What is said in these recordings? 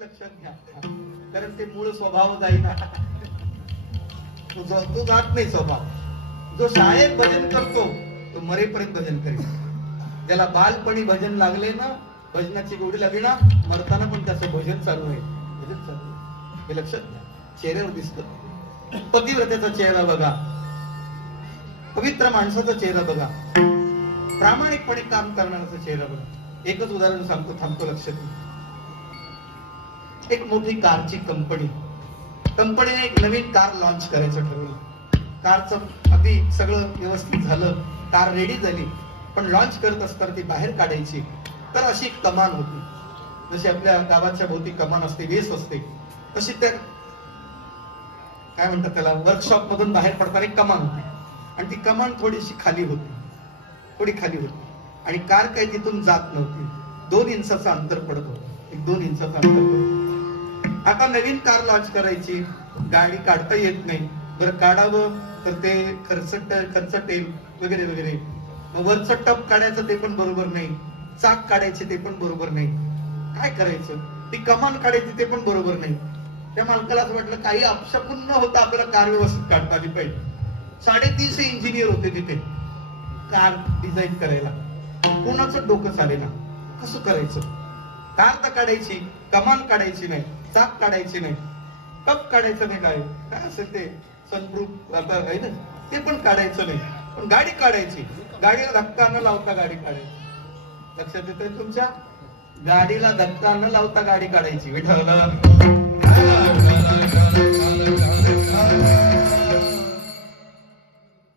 लक्षात घ्या, कारण ते मूळ स्वभाव जाईना. तो जात नाही स्वभाव. जो शाळेत भजन करतो तो मरेपर्यंत भजन करेल. ज्याला बालपणी भजन लागले ना, भजनाची गोडी लागली ना, मरताना पण त्याचं भजन चालू आहे. भजन चालू आहे हे लक्षात घ्या. चेहऱ्यावर दिसत. पतिव्रतेचा चेहरा बघा, पवित्र माणसाचा चेहरा बघा, प्रामाणिकपणे काम करणाऱ्याचा चेहरा बघा. एकच उदाहरण सांगतो, थांबतो, लक्षात घ्या. एक मोठी कारची कंपनीने एक नवीन कार लॉन्च करायचं ठरवलं. कारचं अगदी सगळं व्यवस्थित झालं, कार रेडी झाली. पण लॉन्च करत असताना ती बाहेर काढायची तर अशी एक कमान होती. जशी आपल्या गावाच्या भोवती कमान असते, वेस असते, तशी त्या काय म्हणतात त्याला, वर्कशॉप मधून बाहेर पडताना एक कमान होती. आणि ती कमान थोडीशी खाली होती, थोडी खाली होती. आणि कार काही तिथून जात नव्हती. 2 इंचाचं अंतर पडत होतं, 1-2 इंचाचं अंतर पडत होतं. आता नवीन कार लॉन्च करायची, गाडी काढता येत नाही. बरं काढावं तर ते खर्चटेल वगैरे वगैरे. मग वरचं टप काढायचं ते पण बरोबर नाही, चाक काढायचे ते पण बरोबर नाही. काय करायचं? ती कमान काढायची ते पण बरोबर नाही. त्या मालकाला असं वाटलं काही अपशकुन न होता आपल्याला कार व्यवस्थित काढता आली पाहिजे. 350 इंजिनियर होते तिथे कार डिझाईन करायला. कोणाचं डोकं चालेना. कसं करायचं? कार तर काढायची, कमान काढायची नाही, चाक काढायची नाही, टप काढायचं नाही, काय असेल ते सनप्रूफ आता आहे ना, ते पण काढायचं नाही. पण गाडी काढायची, गाडीला धक्का न लावता गाडी काढायची. लक्षात येतंय तुमच्या? गाडीला धक्का न लावता गाडी काढायची. विठ्ठल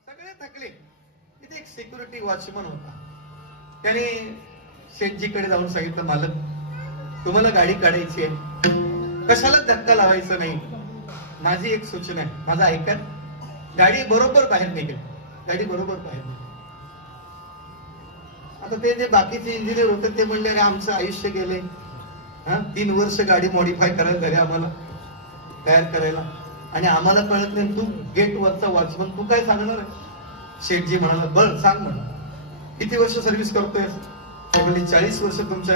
सगळे थकले. तिथे एक सिक्युरिटी वॉचमन होता. त्याने शेठजीकडे जाऊन सांगितलं, मालक तुम्हाला गाडी काढायची आहे, कशाला धक्का लावायचा नाही. माझी एक सूचना आहे, माझा ऐका. गाडी बरोबर बाहेर निघेल, गाडी बरोबर बाहेर निघेल. आता ते जे बाकीचे इंजिनियर होते ते म्हणले, अरे आमचं आयुष्य गेले, 3 वर्ष गाडी मॉडिफाय करायला झाली आम्हाला, तयार करायला, आणि आम्हाला कळत नाही. तू गेट वरचा वॉचमन, तू काय सांगणार आहे? शेठजी म्हणाला, बरं सांग म्हणा, किती वर्ष सर्व्हिस करतोय? ते म्हणजे 40 वर्ष तुमच्या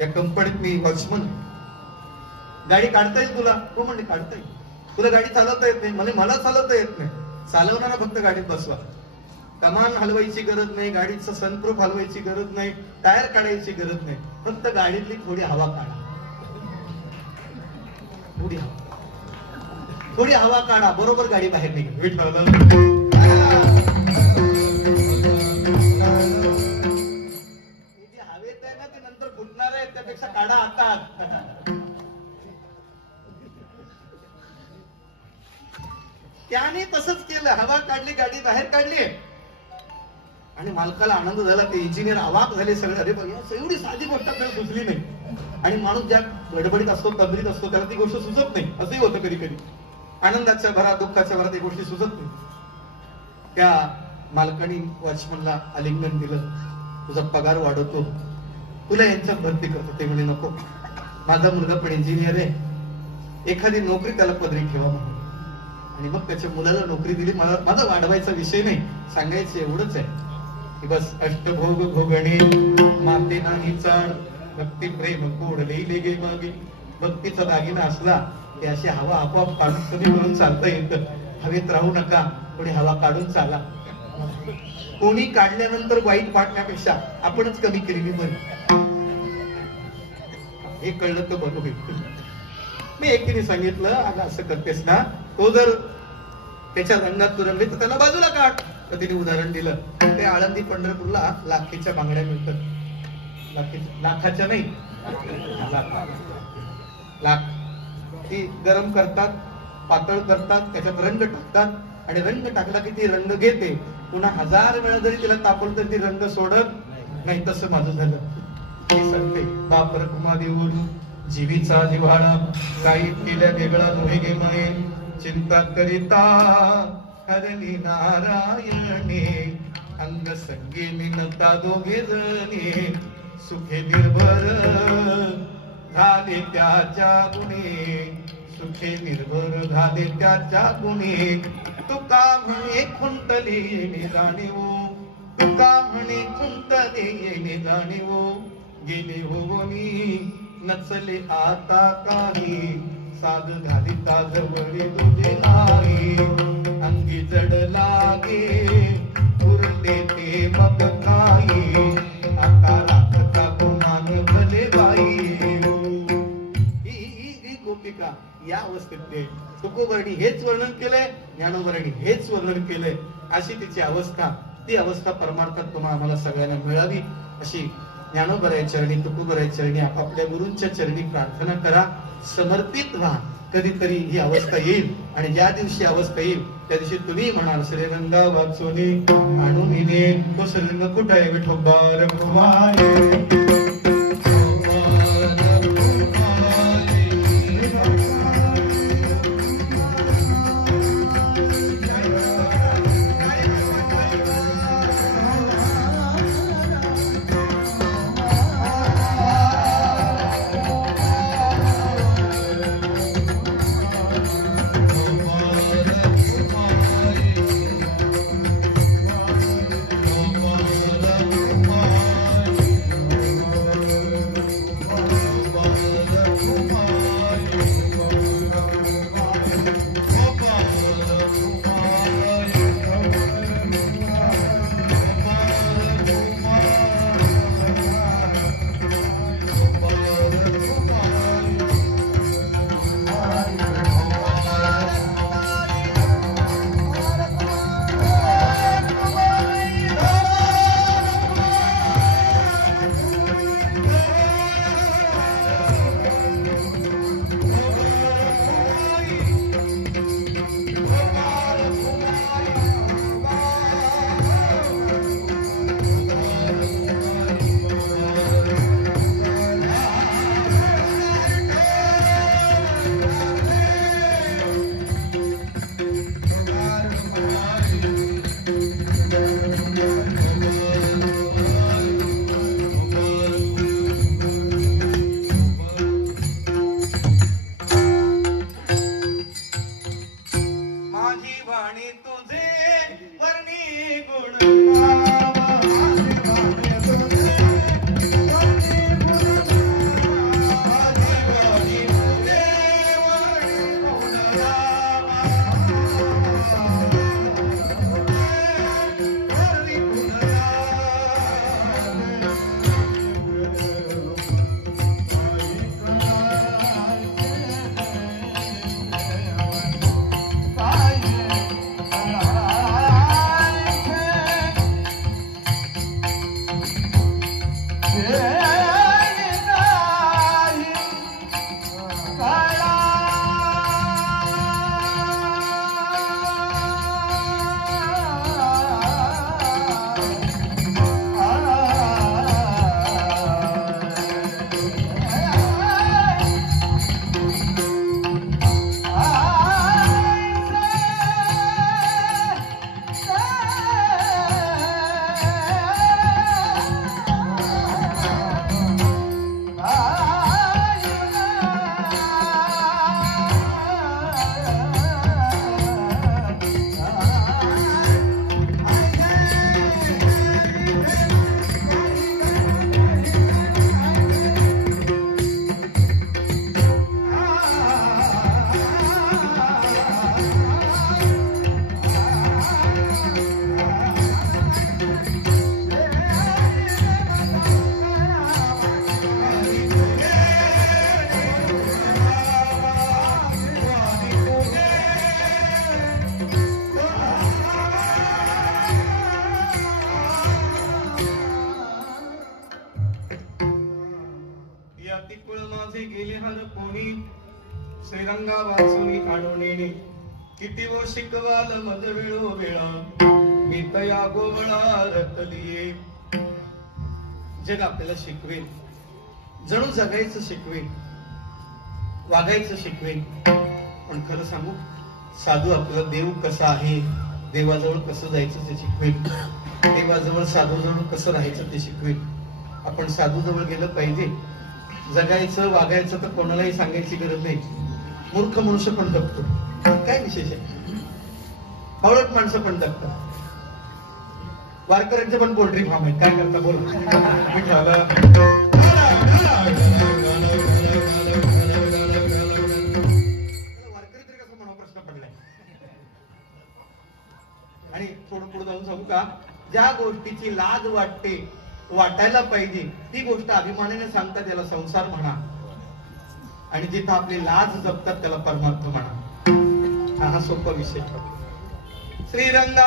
या कंपनीत मी वॉचमन. गाडी काढता येईल तुला? तो म्हणजे काढता येईल. तुला गाडी चालवता येत नाही? म्हणजे मला चालवता येत नाही. चालवणारा फक्त गाडीत बसवा. कमान हलवायची गरज नाही, गाडीचं सनप्रूफ हलवायची गरज नाही, टायर काढायची गरज नाही. फक्त गाडीतली थोडी हवा काढा, थोडी हवा काढा, बरोबर गाडी बाहेर निघेल. विठ्ठल हवेत आहे ना, ते नंतर फुटणार आहे, त्यापेक्षा काढा आता. त्याने तसंच केलं, हवा काढली, गाडी बाहेर काढली. आणि मालकाला आनंद झाला. ते इंजिनियर अवाक झाले सगळे. अरे बघ, एवढी साधी गोष्ट आपल्याला सुचली नाही. आणि माणूस ज्या गडबडीत असतो, तंद्रीत असतो, त्याला ती गोष्ट सुचत नाही. असंही होतं कधी कधी. आनंदाच्या भरात, दुःखाच्या भरात एक गोष्टी सुचत नाही. त्या मालकाने वॉचमनला आलिंगन दिलं, तुझा पगार वाढवतो, तुला यांच्यात भरती करतो. ते म्हणे नको, माझा मुलगा पण इंजिनियर आहे, एखादी नोकरी त्याला पदरी ठेवा म्हणून. आणि मग त्याच्या मुलाला नोकरी दिली. माझा वाढवायचा विषय नाही, सांगायचं एवढंच आहे की बस अष्टभोग भोगणे माते नाही चाड, भक्ती प्रेम कोड लिहिले गे मागे. भक्तीचा दागिना असला ते अशी हवा आपोआप काढून कधी म्हणून चालता येतं. हवेत राहू नका, थोडी हवा काढून चाला. कोणी काढल्यानंतर वाईट वाटण्यापेक्षा आपणच कमी केलेली बरी. हे कळलं तर बरं होईल. मी एकीने सांगितलं, अगं असं करतेस ना, तो जर त्याच्या रंगात तू रंगले तर त्याला बाजूला काढ. तर तिने उदाहरण दिलं, ते आळंदी पंढरपूरला लाखीच्या बांगड्या मिळतात. लाखाच्या नाही, लाख. ती गरम करतात, पातळ करतात, त्याच्यात रंग टाकतात, आणि रंग टाकला की ती रंग घेते. पुन्हा 1000 वेळा जरी तिला तापवलं तर ती रंग सोडत नाही. तसं माझं झालं. ती सांगते, बाप रखुमा देऊन जीवीचा जिव्हाळा, काही केल्या वेगळा नव्हे गे माये. चिंता करिता हरणी नारायणे, अंग संगे मिनता दोघे जणे. सुखे निर्भर झाले त्याच्या गुणे, सुखे निर्भर झाले त्याच्या गुणी तुका म्हणे खुंटली येणे जाणीव तुका म्हणे खुंटली येणे जाणीव गेले होनी नचले आता काही साध झाली ताजवळी तुझे नाही अंगी जड लागे उरले ते मग काही आता राखता गुमान भले बाई ही गोपिका या अवस्थेत तुकोबरणी हेच वर्णन केलंय ज्ञानोबरणी हेच वर्णन केलंय अशी तिची अवस्था ती अवस्था परमार्थात तुम्हा आम्हाला सगळ्यांना मिळावी अशी ज्ञानोबराय चरणी तुकोबराय चरणी आपापल्या गुरूंच्या चरणी प्रार्थना करा समर्पित व्हा कधीतरी ही अवस्था येईल आणि ज्या दिवशी अवस्था येईल त्या दिवशी तुम्ही म्हणाल श्रीरंगा वाचोनी आणून इने तो श्रीरंग कुठं आहे विठोबार भुवाय श्रीरंगा वाचुनी आणून किती वो शिकवाल मज वेळो वेळा मी तया गोवळा रतलिये जग आपल्याला शिकवेल जणू जगायचं शिकवेल वागायचं शिकवेल पण खरं सांगू साधू आपला देव कसा आहे देवाजवळ कसं जायचं ते शिकवेल देवाजवळ साधूजवळ कसं राहायचं ते शिकवेल आपण साधूजवळ गेलं पाहिजे जगायचं वागायचं तर कोणालाही सांगायची गरज नाही मूर्ख मनुष्य पण जगतो, काय विशेष आहे? बावळट माणसं पण जगतात. वारकऱ्यांचे पण पोल्ट्री फार्म आहे, काय करता बोला. आणि थोडं पुढे जाऊन सांगू का, ज्या गोष्टीची लाज वाटते, वाटायला पाहिजे, ती गोष्ट अभिमानाने सांगतात त्याला संसार म्हणा, आणि जिथं आपली लाज जपतात त्याला परमार्थ म्हणा. हा सोपा विषय. श्रीरंगा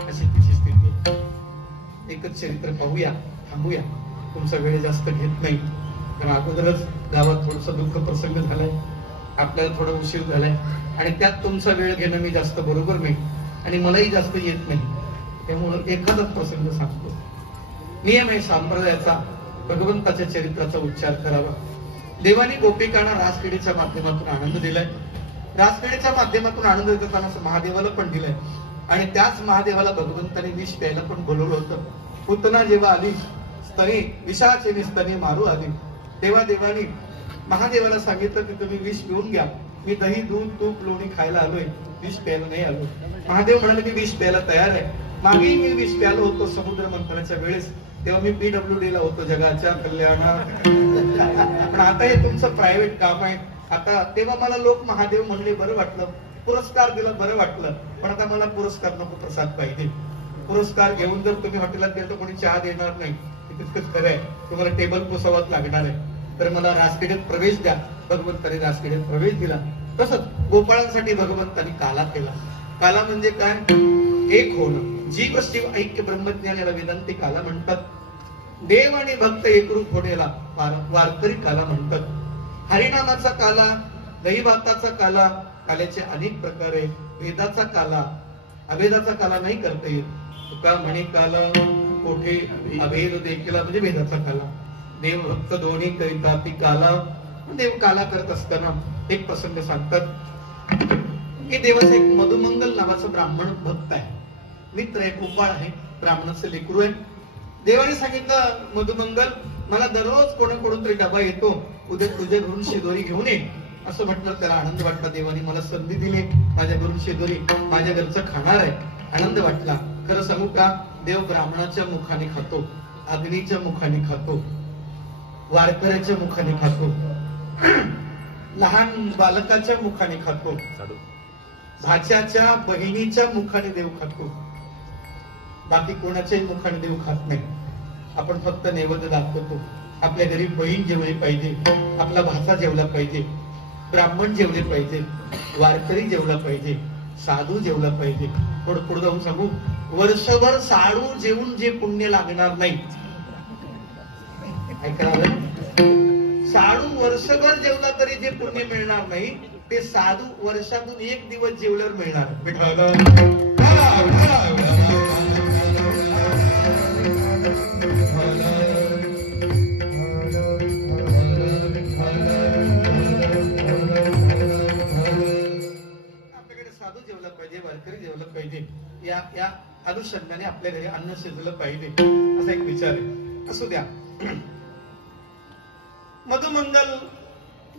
अशी तिची स्थिती. एकच चरित्र पाहूया, थांबूया, तुमचा वेळ जास्त घेत नाही, कारण अगोदरच गावात थोडस दुःख प्रसंग झालाय, आपल्याला थोडा उशीर झालाय, आणि त्यात तुमचा वेळ घेणं मी जास्त बरोबर नाही आणि मलाही जास्त येत नाही. त्यामुळे एखादाच प्रसंग सांगतो. नियम आहे संप्रदायाचा, भगवंताच्या चरित्राचा उच्चार करावा. देवानी गोपिकांना रासक्रीडेच्या माध्यमातून आनंद दिलाय. रासक्रीडेच्या माध्यमातून आनंद देताना महादेवाला पण दिलाय, आणि त्याच महादेवाला भगवंताने विष प्यायला पण बोलवलं होतं. पुतना जेव्हा आली स्तनी विषाचे स्तनी मारू आली, तेव्हा देवानी महादेवाला सांगितलं की तुम्ही विष पिऊन घ्या, मी दही दूध तूप लोणी खायला आलोय, विष प्यायला नाही आलो. महादेव म्हणाले मी विष प्यायला तयार आहे. मागे मी विष प्यायलो होतो समुद्र मंथनाच्या वेळेस, तेव्हा मी PWD ला होतो, जगाच्या कल्याणात. पण आता हे तुमचं प्रायव्हेट काम आहे. आता तेव्हा मला लोक महादेव म्हणले, बरं वाटलं, पुरस्कार दिला, बरं वाटलं, पण आता मला पुरस्कार नको, प्रसाद पाहिजे. पुरस्कार घेऊन जर तुम्ही हॉटेलात गेल तर कोणी चहा देणार नाही, तितकंच खरं आहे, तुम्हाला टेबल पुसावाच लागणार आहे. तर मला रासक्रीडेत प्रवेश द्या. भगवंताने रासक्रीडेत प्रवेश दिला. तसंच गोपाळांसाठी भगवंताने काला केला. काला म्हणजे काय? एक होणं. जीव शिव ऐक्य ब्रह्मज्ञान याला वेदांती काला म्हणतात. देव आणि भक्त एकरूप होण्याला वारकरी काला म्हणतात. हरिनामाचा काला, दहीभाताचा काला, काल्याचे अनेक प्रकार आहेत. वेदाचा काला, अभेदाचा काला नाही करता येत. तुका म्हणे काला कोठे अभेद देखील म्हणजे वेदाचा काला. देव भक्त दोन्ही करिता ती काला. देव काला करत असताना एक प्रसंग सांगतात की देवाचा एक मधुमंगल नावाचा ब्राह्मण भक्त आहे, मित्र आहे, गोपाळ आहे, ब्राह्मणाचं लेकरू आहे. देवाने सांगितलं, मधुमंगल मला दररोज कोणाकडून तरी डबा येतो, उद्या तुझ्या घरून शिदोरी घेऊन ये. असं म्हटलं, त्याला आनंद वाटला. देवाने मला संधी दिली, माझ्या घरून शिदोरी, माझ्या घरचं खाणार आहे. आनंद वाटला. खरं सांगू का, देव ब्राह्मणाच्या मुखाने खातो, अग्नीच्या मुखाने खातो, वारकऱ्याच्या मुखाने खातो, लहान बालकाच्या मुखाने खातो, भाच्याच्या बहिणीच्या मुखाने देव खातो. बाकी कोणाच्याही मुखाने देव खात नाही. आपण फक्त नैवेद्य दाखवतो. आपल्या घरी बहीण जेवली पाहिजे, आपला भाचा जेवला पाहिजे, ब्राह्मण जेवले पाहिजे, वारकरी जेवला पाहिजे, साधू जेवला पाहिजे. पुढे जाऊन सांगू, वर्षभर साडू जेवून जे पुण्य लागणार नाही, ऐकणार, साडू वर्षभर जेवला तरी जे पुण्य मिळणार नाही, ते साधू वर्षातून एक दिवस जेवल्यावर मिळणार. वारकरी जेवलं पाहिजे, या अनुषंगाने आपल्या घरी अन्न शिजलं पाहिजे, असा एक विचार आहे. असू द्या. मधुमंगल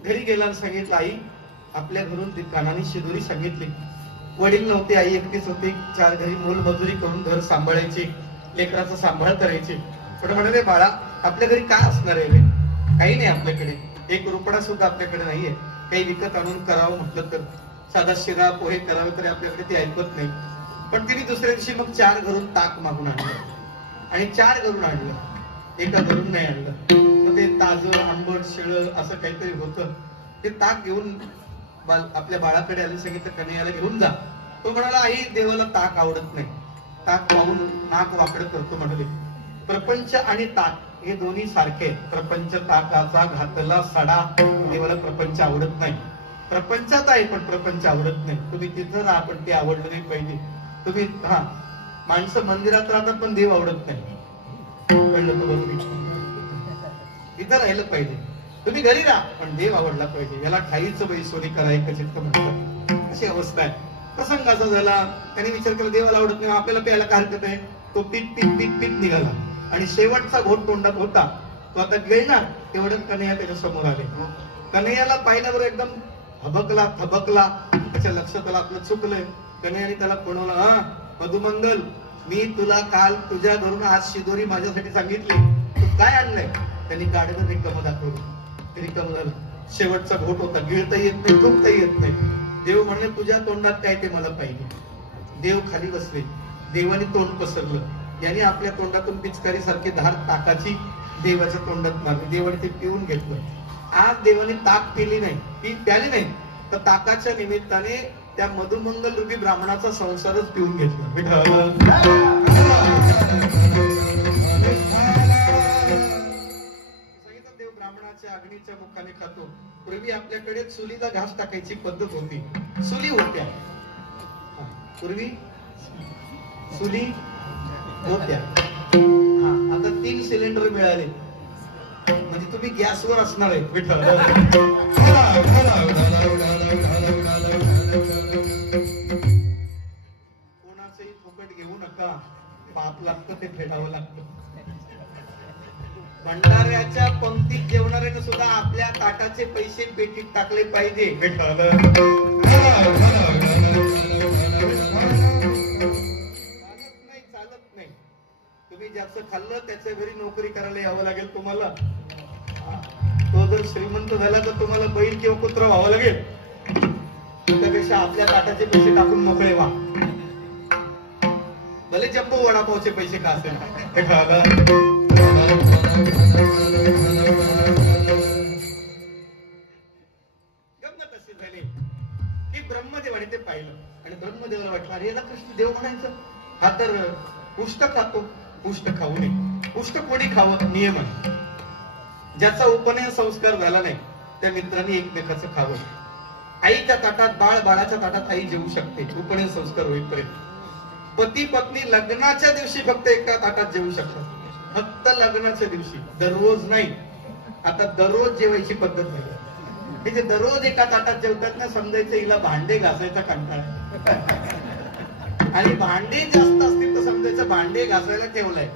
घरी गेला, सांगितलं आई आपल्या घरून कानाने शिदोरी सांगितली. वडील नव्हते, आई एकटीच होती. 4 घरी मूल मजुरी करून घर सांभाळायची, लेकराचा सांभाळ करायची. पण म्हणाले, बाळा आपल्या घरी काय असणार आहे? काही नाही आपल्याकडे, 1 रुपया सुद्धा आपल्याकडे नाहीये. काही विकत आणून करावं म्हटलं तर साधा शिरा पोहे करावे तरी आपल्याकडे ते ऐकत नाही. पण तिने दुसऱ्या दिवशी मग 4 घरून ताक मागून आणलं आणि 4 घरून आणलं, एका घरून नाही आणलं. मग ते ताजं आंबट शिळ असं काहीतरी होतं. ते ताक घेऊन आपल्या बाळाकडे आले, सांगितलं कन्हैयाला घेऊन जा. तो म्हणाला, आई देवाला ताक आवडत नाही, ताक पाहून नाक वाकडं करतो म्हणाले. प्रपंच आणि ताक हे दोन्ही सारखे. प्रपंच ताकाचा घातला सडा. देवाला प्रपंच आवडत नाही. प्रपंचात आहे पण प्रपंच आवडत नाही. तुम्ही तिथं राहा पण ते आवडलं नाही पाहिजे. तुम्ही माणसं मंदिरात राहतात पण देव आवडत नाही, कळलं तर बरोबर. इथं राहिलं पाहिजे. तुम्ही घरी राहा पण देव आवडला पाहिजे. याला ठाईचं बाई सोनी करायचं चित्त म्हणतात, अशी अवस्था आहे. प्रसंग असा झाला, त्याने विचार केला देवाला आवडत नाही, आपल्याला प्यायला काय हरकत आहे. तो पीत पीत पीत पीत निघाला आणि शेवटचा घोट तोंडात होता तो आता गिळणार तेवढं कन्हैया त्याच्या समोर आले. कन्हैयाला पाहिल्यावर एकदम हबकला थबकला. त्याच्या लक्षात आलं आपलं चुकलंय. कन्हैयाने त्याला बनवलं. हा मधुमंगल, मी तुला काल तुझ्या घरून आज शिदोरी माझ्यासाठी सांगितली, तू काय आणलंय? त्यांनी गाडीवर रिकामं दाखवलं. रिकामं झालं. शेवटचा घोट होता. गिळता येत नाही, थुंकता येत नाही. देव म्हणले तुझ्या तोंडात काय ते मला पाहिजे. देव खाली बसले. देवाने तोंड पसरलं. याने आपल्या तोंडातून पिचकारी सारखी धार ताकाची देवाच्या तोंडात मारली. देवाने ते पिऊन घेतलं. आज देवाने ताक पिली नाही, ती प्याली नाही, तर ताकाच्या निमित्ताने त्या मधुमंगल रूपी ब्राह्मणाचा संसारच पिऊन घेतला. देव ब्राह्मणाच्या अग्नीच्या मुखाने खातो. पूर्वी आपल्याकडे चुलीला घास टाकायची पद्धत होती. चुली होत्या पूर्वी, चुली होत्या. आता 3 सिलेंडर मिळाले, म्हणजे तुम्ही गॅसवर असणार आहे. कोणाचंही फुकट घेऊ नका, पाप लागतं ते फेडावं लागतं. भंडाऱ्याच्या पंक्तीत जेवणाऱ्याने सुद्धा आपल्या ताटाचे पैसे पेटीत टाकले पाहिजे. चालत नाही. तुम्ही ज्याचं खाल्लं त्याच्या घरी नोकरी करायला यावं लागेल तुम्हाला. तो जर श्रीमंत झाला तर तुम्हाला बैल किंवा कुत्रा व्हावं लागेल. त्यापेक्षा आपल्या ताटाचे पैसे टाकून मोकळे व्हा. भले जम्बो वडापावचे पैसे का असेल. गंमत अशी झाली की ब्रह्मदेवाने ते पाहिलं आणि ब्रह्मदेवाला वाटलं अरे याला कृष्ण देव म्हणायचं. हा तर उष्ट खातो. उष्ट खाऊ नये. उष्ट कोणी खावं नियम आहे. ज्याचा उपनयन संस्कार झाला नाही त्या मित्रांनी एकमेकाचं खावं. आईच्या ताटात बाळ, बाळाच्या ताटात आई जेवू शकते उपनयन संस्कार होईपर्यंत. पती पत्नी लग्नाच्या दिवशी फक्त एका ताटात जेवू शकतात. फक्त लग्नाच्या दिवशी, दररोज नाही. आता दररोज जेवायची पद्धत नाही. जे दररोज एका ताटात जेवतात ना, समजायचं हिला भांडे घासायचा कंटाळा. आणि भांडे जास्त असतील तर समजायचं भांडे घासायला ठेवलाय.